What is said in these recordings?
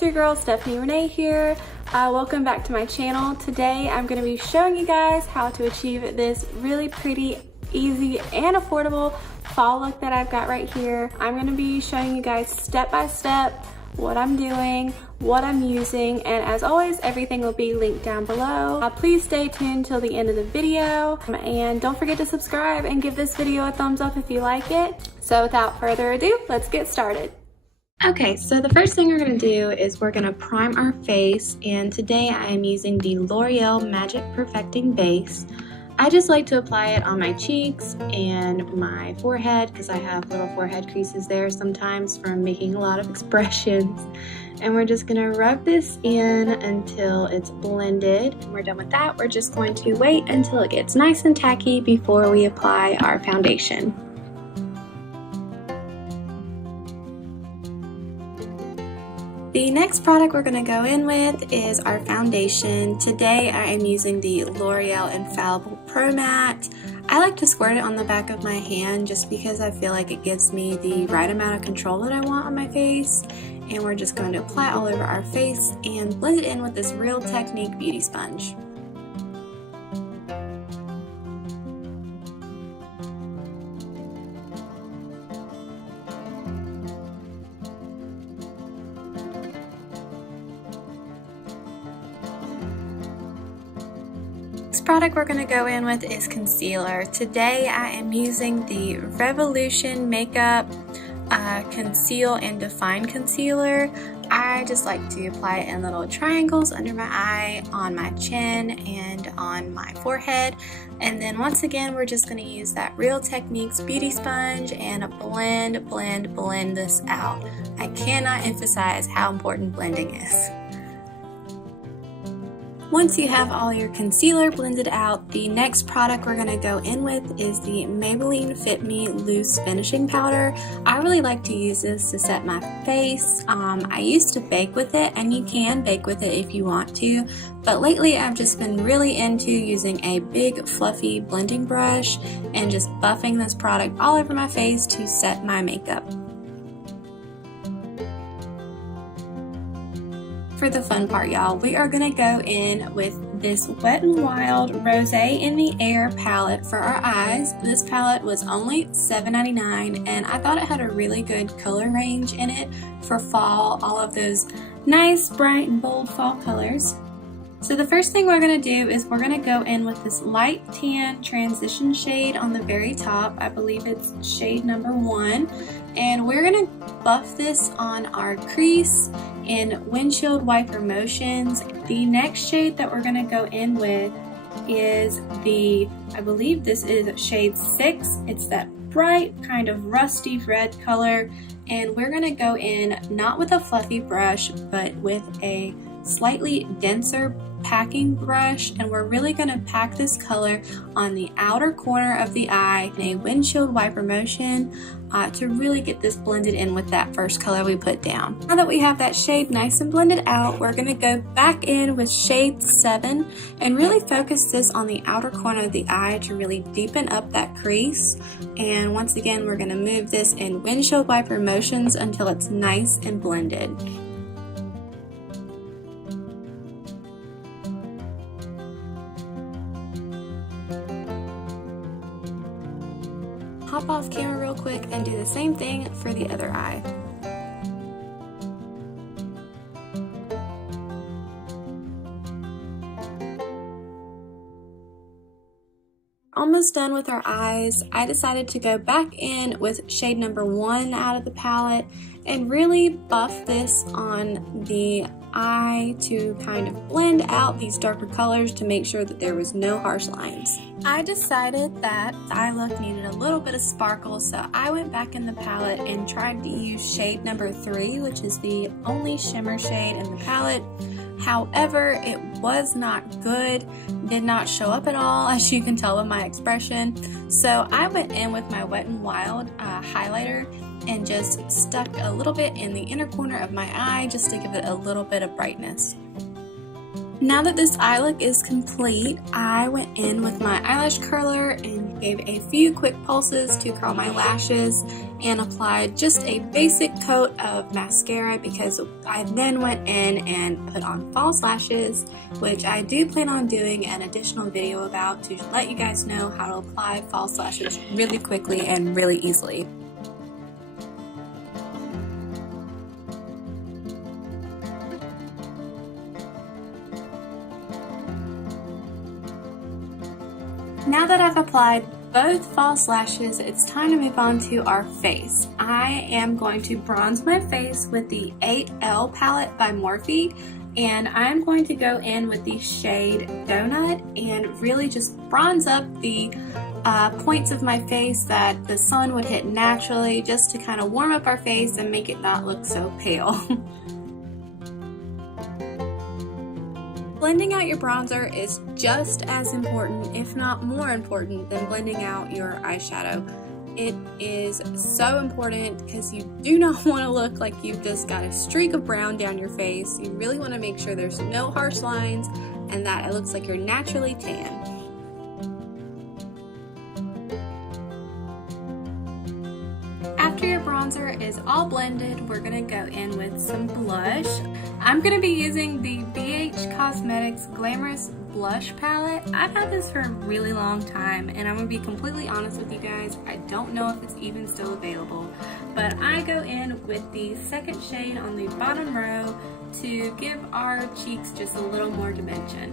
It's your girl Stephany Rene here. Welcome back to my channel. Today I'm going to be showing you guys how to achieve this really pretty, easy, and affordable fall look that I've got right here. I'm going to be showing you guys step by step what I'm doing, what I'm using, and as always, everything will be linked down below. Please stay tuned till the end of the video, and don't forget to subscribe and give this video a thumbs up if you like it. So without further ado, let's get started. Okay, so the first thing we're going to do is we're going to prime our face, and today I am using the L'Oreal Magic Perfecting Base. I just like to apply it on my cheeks and my forehead because I have little forehead creases there sometimes from making a lot of expressions. And we're just going to rub this in until it's blended. When we're done with that, we're just going to wait until it gets nice and tacky before we apply our foundation. The next product we're going to go in with is our foundation. Today I am using the L'Oreal Infallible Pro Matte. I like to squirt it on the back of my hand just because I feel like it gives me the right amount of control that I want on my face. And we're just going to apply it all over our face and blend it in with this Real Technique beauty sponge. Next product we're going to go in with is concealer. Today I am using the Revolution Makeup Conceal and Define Concealer. I just like to apply it in little triangles under my eye, on my chin, and on my forehead. And then once again, we're just going to use that Real Techniques beauty sponge and blend this out. I cannot emphasize how important blending is. Once you have all your concealer blended out, the next product we're going to go in with is the Maybelline Fit Me Loose Finishing Powder. I really like to use this to set my face. I used to bake with it, and you can bake with it if you want to, but lately I've just been really into using a big fluffy blending brush and just buffing this product all over my face to set my makeup. For the fun part, y'all, we are going to go in with this Wet n Wild Rosé in the Air palette for our eyes. This palette was only $7.99, and I thought it had a really good color range in it for fall, all of those nice, bright, and bold fall colors. So the first thing we're going to do is we're going to go in with this light tan transition shade on the very top. I believe it's shade number 1. And we're going to buff this on our crease in windshield wiper motions. The next shade that we're going to go in with is I believe this is shade 6. It's that bright kind of rusty red color. And we're going to go in not with a fluffy brush, but with a slightly denser packing brush, and we're really going to pack this color on the outer corner of the eye in a windshield wiper motion to really get this blended in with that first color we put down. Now that we have that shade nice and blended out, we're going to go back in with shade 7 and really focus this on the outer corner of the eye to really deepen up that crease. And once again, we're going to move this in windshield wiper motions until it's nice and blended. Hop off camera real quick and do the same thing for the other eye. Almost done with our eyes. I decided to go back in with shade number 1 out of the palette and really buff this on the eye to kind of blend out these darker colors to make sure that there was no harsh lines. I decided that the eye look needed a little bit of sparkle, so I went back in the palette and tried to use shade number 3, which is the only shimmer shade in the palette. However, it was not good, did not show up at all, as you can tell with my expression. So I went in with my Wet n Wild highlighter and just stuck a little bit in the inner corner of my eye just to give it a little bit of brightness. Now that this eye look is complete, I went in with my eyelash curler and gave a few quick pulses to curl my lashes and applied just a basic coat of mascara because I then went in and put on false lashes, which I do plan on doing an additional video about to let you guys know how to apply false lashes really quickly and really easily. Now that I've applied both false lashes, it's time to move on to our face. I am going to bronze my face with the 8L palette by Morphe, and I'm going to go in with the shade Donut and really just bronze up the points of my face that the sun would hit naturally, just to kind of warm up our face and make it not look so pale. Blending out your bronzer is just as important, if not more important, than blending out your eyeshadow. It is so important because you do not want to look like you've just got a streak of brown down your face. You really want to make sure there's no harsh lines and that it looks like you're naturally tan. After your bronzer is all blended, we're going to go in with some blush. I'm going to be using the BH Cosmetics Glamorous Blush Palette. I've had this for a really long time, and I'm going to be completely honest with you guys, I don't know if it's even still available. But I go in with the second shade on the bottom row to give our cheeks just a little more dimension.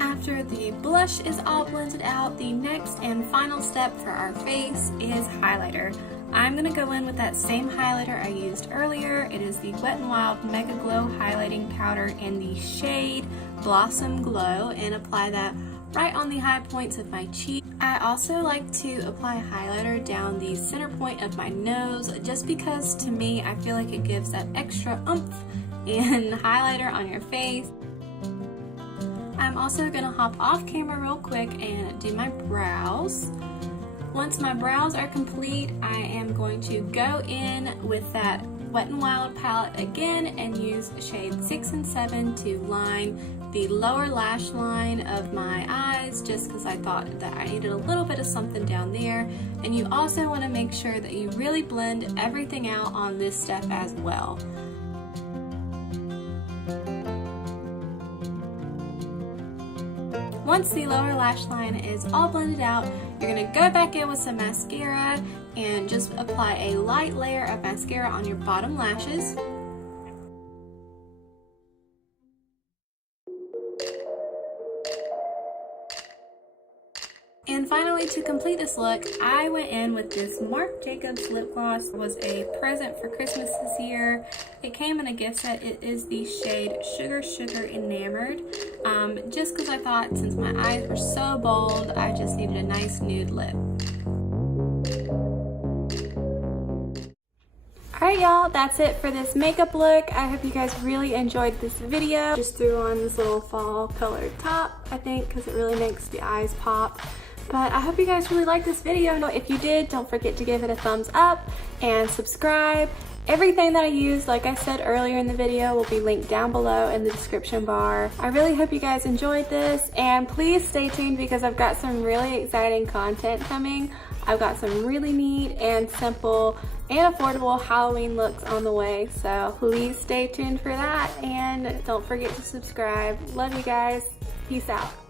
After the blush is all blended out, the next and final step for our face is highlighter. I'm going to go in with that same highlighter I used earlier. It is the Wet n Wild Mega Glow Highlighting Powder in the shade Blossom Glow, and apply that right on the high points of my cheek. I also like to apply highlighter down the center point of my nose, just because to me I feel like it gives that extra oomph in highlighter on your face. I'm also going to hop off camera real quick and do my brows. Once my brows are complete, I am going to go in with that Wet n Wild palette again and use shades 6 and 7 to line the lower lash line of my eyes, just because I thought that I needed a little bit of something down there. And you also want to make sure that you really blend everything out on this step as well. Once the lower lash line is all blended out, you're going to go back in with some mascara and just apply a light layer of mascara on your bottom lashes. And finally, to complete this look, I went in with this Marc Jacobs lip gloss. It was a present for Christmas this year. It came in a gift set. It is the shade Sugar Sugar Enamored. Just because I thought since my eyes were so bold, I just needed a nice nude lip. Alright y'all, that's it for this makeup look. I hope you guys really enjoyed this video. Just threw on this little fall colored top, I think, because it really makes the eyes pop. But I hope you guys really liked this video. If you did, don't forget to give it a thumbs up and subscribe. Everything that I used, like I said earlier in the video, will be linked down below in the description bar. I really hope you guys enjoyed this, and please stay tuned because I've got some really exciting content coming. I've got some really neat and simple and affordable Halloween looks on the way, so please stay tuned for that, and don't forget to subscribe. Love you guys. Peace out.